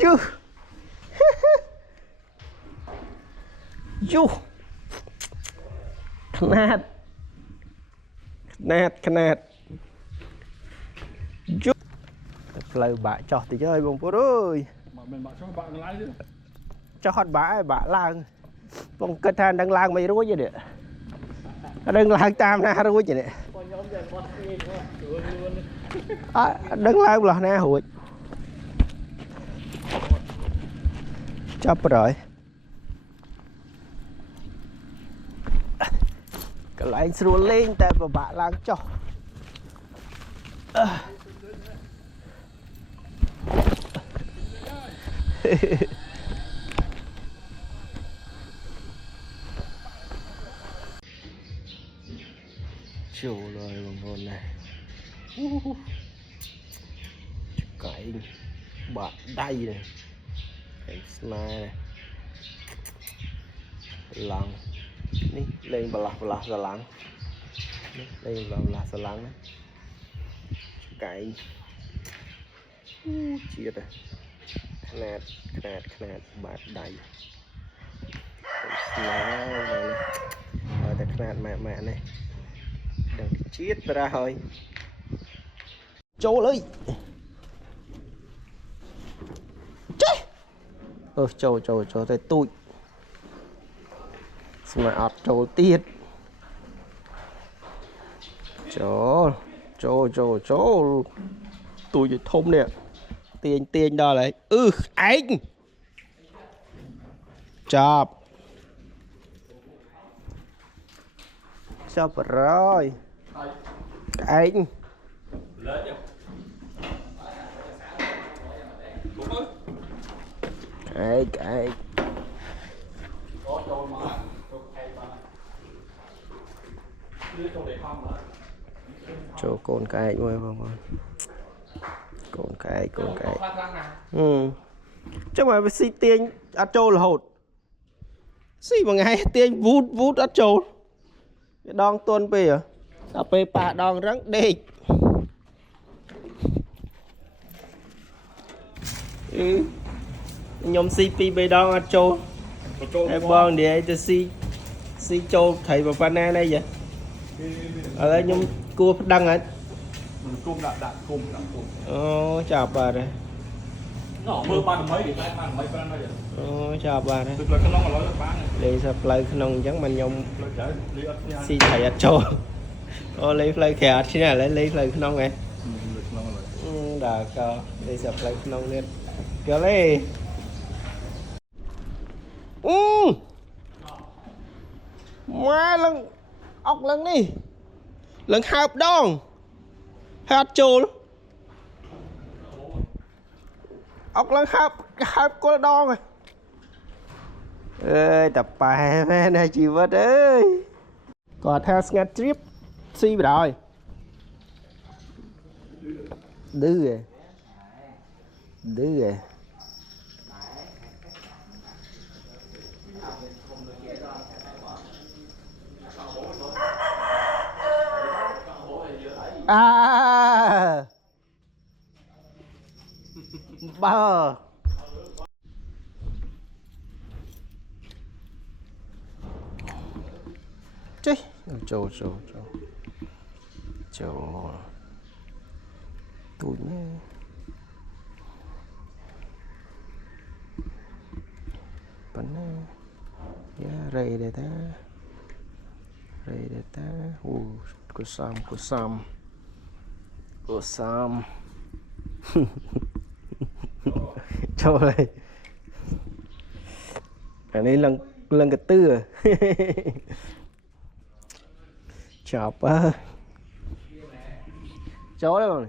Chú chú khát khát chú lời bạ cho thì chơi bông bố ơi cho hot bạ bạ lang bông kết than đang lang mày rối vậy nè đang lang tam na rối vậy nè đang lang là na hụt chấp rồi cái lại anh sửa lên tại bà bạ lang cho chiều rồi bằng hồn này cái bạn đây này cái slide này lăng đi lên bà lạc ra lăng lên bà lạc ra lăng đấy cái chia rồi khát bạn đây slide này rồi tại khát mẹ này đừng chết ra hơi trâu lấy trâu tới tụi mà ọt trâu tiết trâu tụi vậy thông nè tiền đó lại anh chọc rồi anh cái cho con cái nuôi không con cái chứ mà xí tiền ăn trâu là hột xí mà ngày tiền vút ăn trâu đong tuần bì à à bê bà đong rắn đê nhóm CP bê đong ăn trâu em bong để cho si trâu thầy vào pana đây vậy ở đây nhóm cua đăng ấy cung chào bà đây chào bà đây đi sập lại nông chẳng mình nhung si thầy ăn trâu lấy play kẹt thế này lấy play nông này đã có đi sập lại nông lên kéo lấy má lần ốc lần đi lần hạp đòn hạt trâu ốc lần hạp có đòn rồi ơi tập bài mẹ này chị vật ơi còn theo ngắt trip si rồi đưa bờ chứ trâu tụi nhé bánh rầy để ta của Sam trời ơi cái này lần cái tư à chọc á chó đấy rồi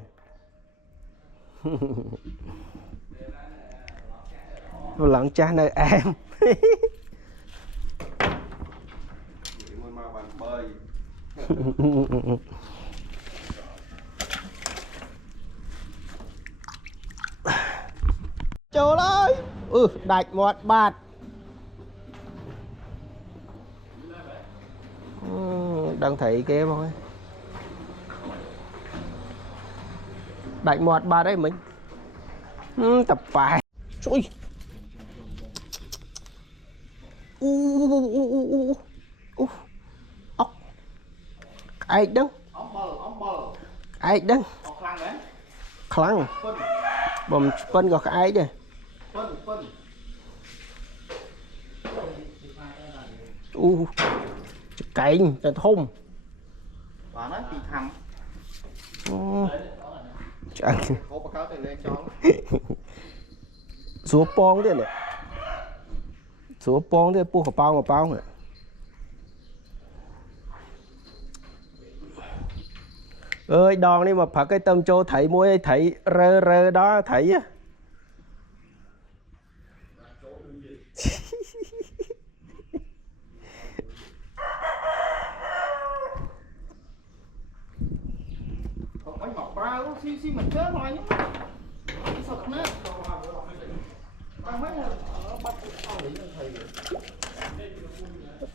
lặng cha nơi em trời ơi đạch một bạt đang thấy cái thôi đạch một bạt đấy mình tập bài ui ốc ai đứng ai đứng khăn bầm phân có ai đây cạnh tên thùng và nó bị thầm số pong thế này số pong thế pu khẩu bao này ơi đòn đi mà phải cái tâm châu thấy muối thấy rơ rơ đó thấy á mình chết thôi nhé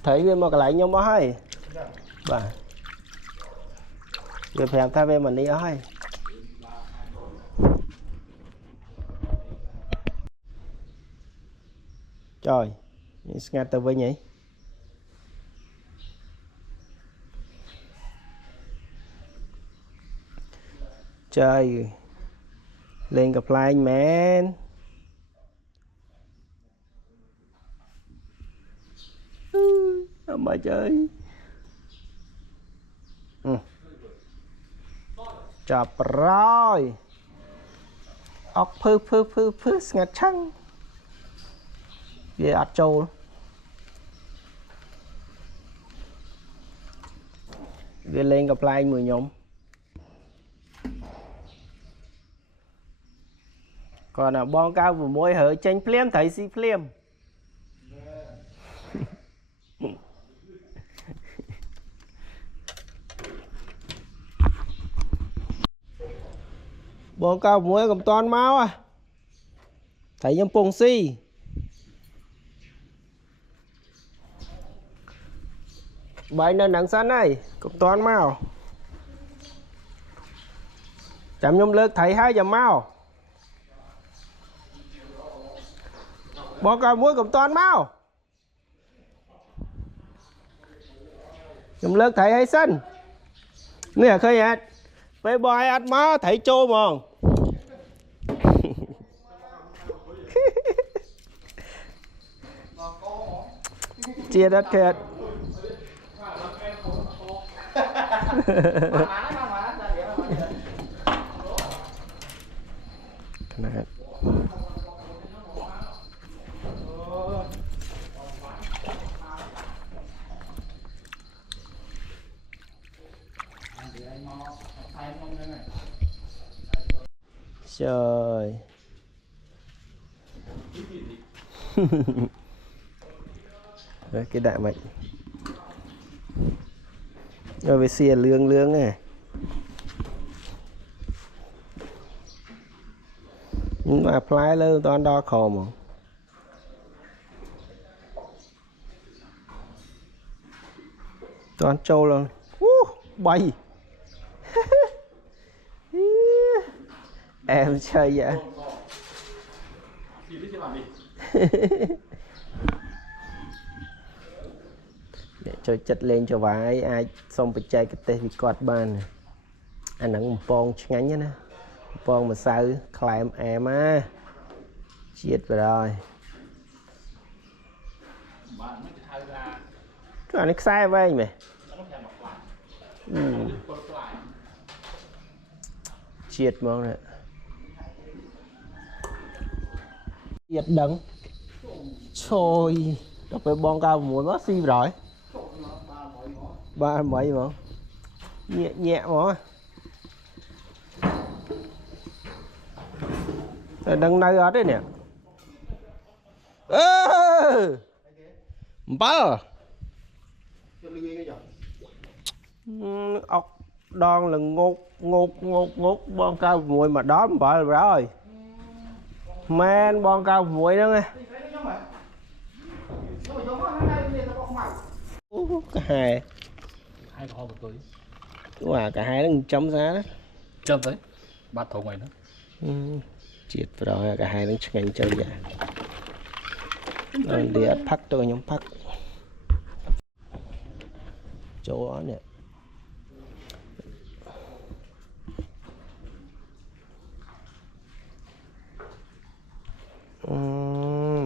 thấy về mà cái lại nhau mà hay bà về phèm thay về mình đi hay trời nghe từ với nhỉ trời lên gặp lại anh man mà chơi chập rồi ốc phư ngặt chăng về ạt trâu về lên gặp lại anh mười nhóm còn là bon cao vừa môi hở tranh phim thấy gì phim bon cao môi cầm toàn máu à thấy nhầm pong si bài nên nắng sân này cầm toàn máu chạm nhom lực thấy 2 giờ máu bon cao môi cầm toàn máu nhom lực thấy hay sân nè khơi hạt với boy ăn má thấy trâu mòn chia đất kẹt trời đấy, cái đại mệnh rồi về xìa lương này nhưng mà apply lên toàn đo khổ mà toàn trâu luôn bay em chơi vậy để cho chất lên cho vài ai xong phải chơi cái tên quạt bàn anh nắng một pon ngắn nhá nè pon mà sao climb em á chết rồi cái này sai với mày chết mong nè chết đắng trời đọc về bon cao mũi mất xi rồi ba mấy mà nhẹ nhẹ mà đang nơi ở đây nè ba ốc đòn là ngột bon cao mũi mà đó bỏ rồi men bon cao mũi đó nghe cả hai có một túi cả hai nó chấm giá đó chấm tới bát thùng này nữa chiết vào đó cả hai đứng ngành chơi vậy đi phát tôi nhóm phát chỗ đó nè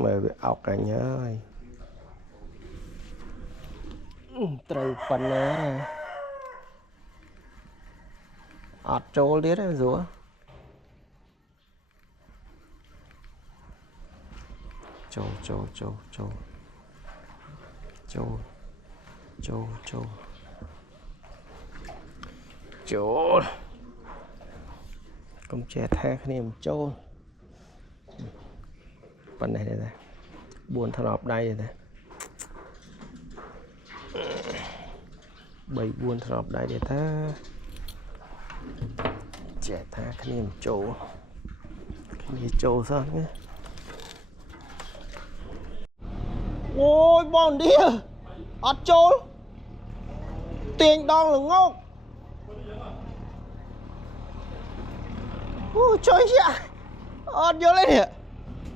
mày bị ọc cả nhớ ơi trời phần nè ọt trôi đi đấy rúa trâu trâu trâu trâu trâu trâu trâu trâu công trẻ tha cái niềm trâu phần này này buồn thằng họp đây này bầy buồn thằng họp đây để ta trẻ tha cái niềm trâu cái gì trâu sao nhé ôi bọn đi ọt trâu tiền đong là ngốc ôi trời ạ ọt vô lên nè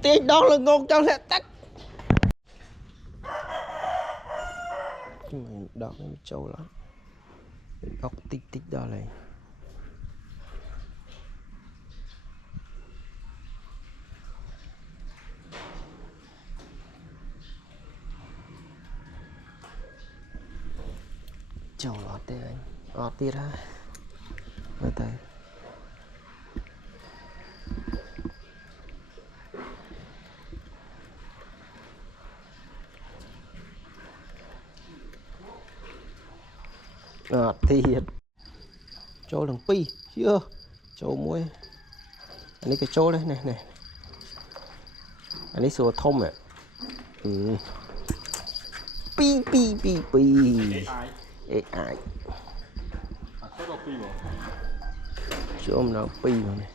tiền đong là ngốc trong lẹ tắc mình đọc cái trâu lắm mình đọc tích tích đó này trâu lọt đây anh ọt đi ra ở đây thì trâu lần pi chưa trâu muối anh ấy cái trâu đây này này anh ấy sửa thông ạ pi pi pi pi AI chỗ nào pi mà này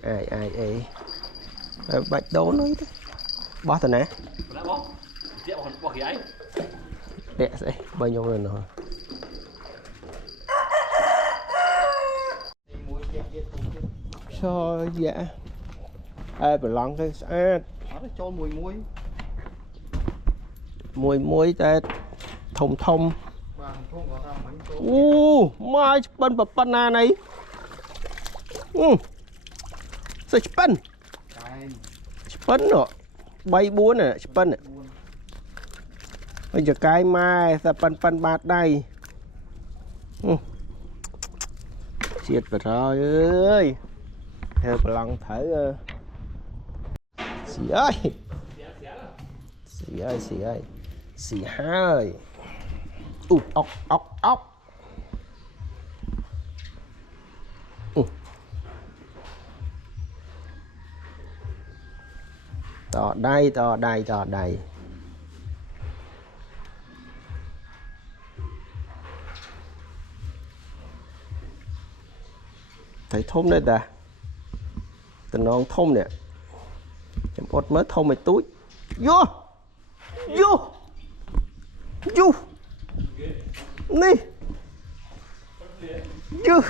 AI bạch đấu nói thế bó thật nè đẹp sẽ bao nhiêu lần rồi sao dạ ai phải lăn cái cho mùi muối mùi muối ta thông thông mai bên bập pana này sao spin spin rồi bay búa nè spin nè bây giờ cái mai ta pan bát đây chết rồi ơi theo lần thử xì ơi xì ơi xì ơi xì hai ốc ốc ốc tỏ đây tỏ đây tỏ đây thấy thôm đây ta từ non thôm nè chấm ớt mới thôm mày túi vô vô vô nè vô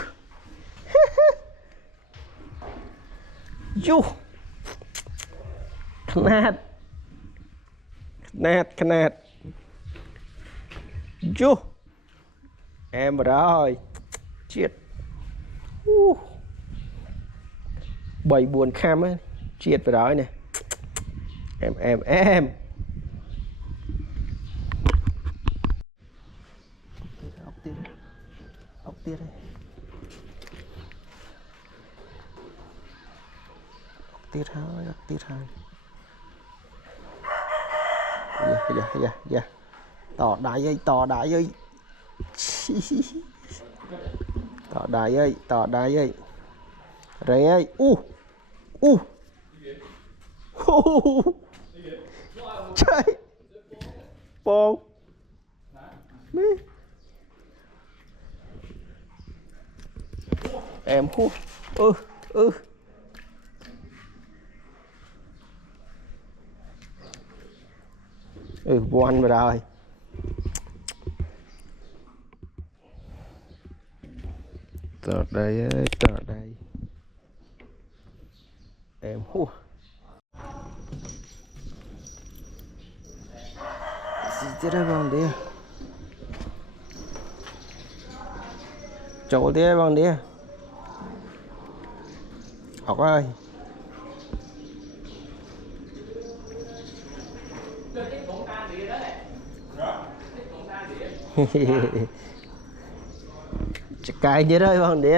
vô khăn nát vô em rồi chết bầy buồn kham ấy chết vào đó nè em ốc tiết đây ốc tiết hơi dạ tỏ đại ơi tỏ đại ơi rầy ơi trời bông em hút buồn vào rồi Tọt đây ơi, tọt đây. Em hú. Gì thế đây bằng đi. Chỗ thế bằng đi. Học ơi. Chắc cái như đây bằng đi.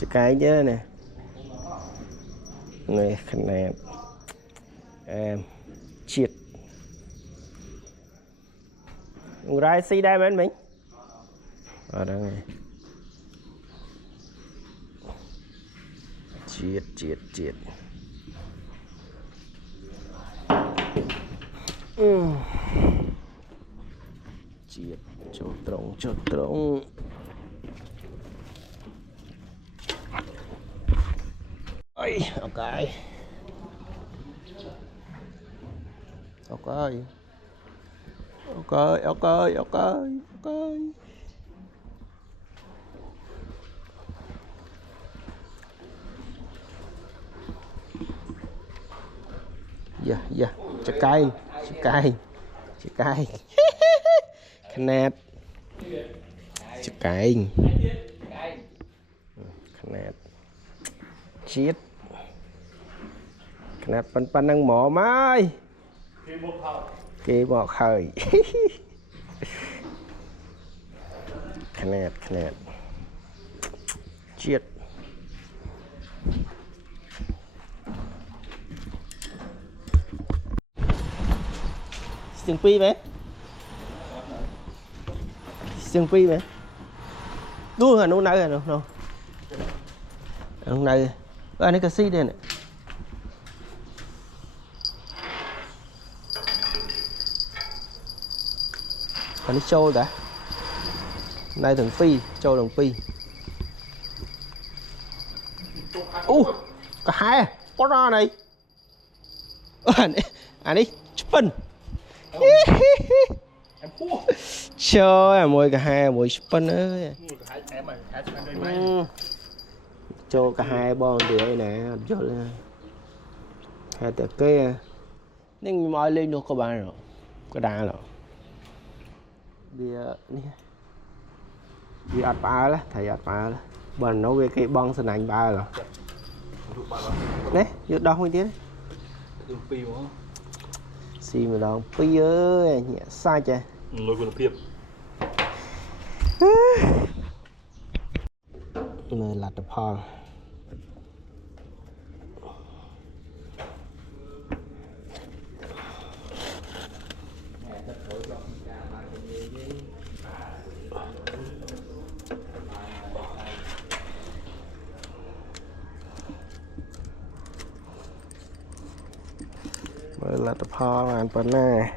Chắc cái như đây nè. Người khăn này em triệt rai xí đây bên mình ở đây này triệt triệt chỗ trống ơi ok dạ chả cay khăn nét chả cay khăn nét chết khăn nét pan năng mỏ mai kê bọ khơi khăn nét chết sừng pi mẹ đua hả nó nãy rồi nó hôm nay anh ấy cái xí đây này anh ấy trôi đã nay thằng phi trôi đồng phi cả hai có ra này anh ấy phân trời mùi cả hai mùi phân ơi cho cả hai bon thì đây nè cho hai tờ kia nhưng mọi lên được có bạn rồi có đa rồi đi ăn ba lá thầy ăn ba lá bần nó về cái bong sân ảnh ba rồi đấy vô đâu không tiếng xì mà đâu pi ơi nhẹ sai chưa lôi quần phiệp này là tập hòn là tập hòn anh phần này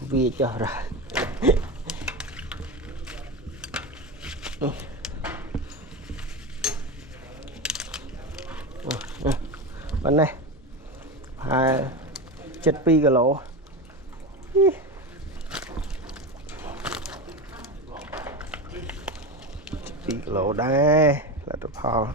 vì cho ra bên này hai chất pi cái lỗ pi cái lỗ đây là tập hòn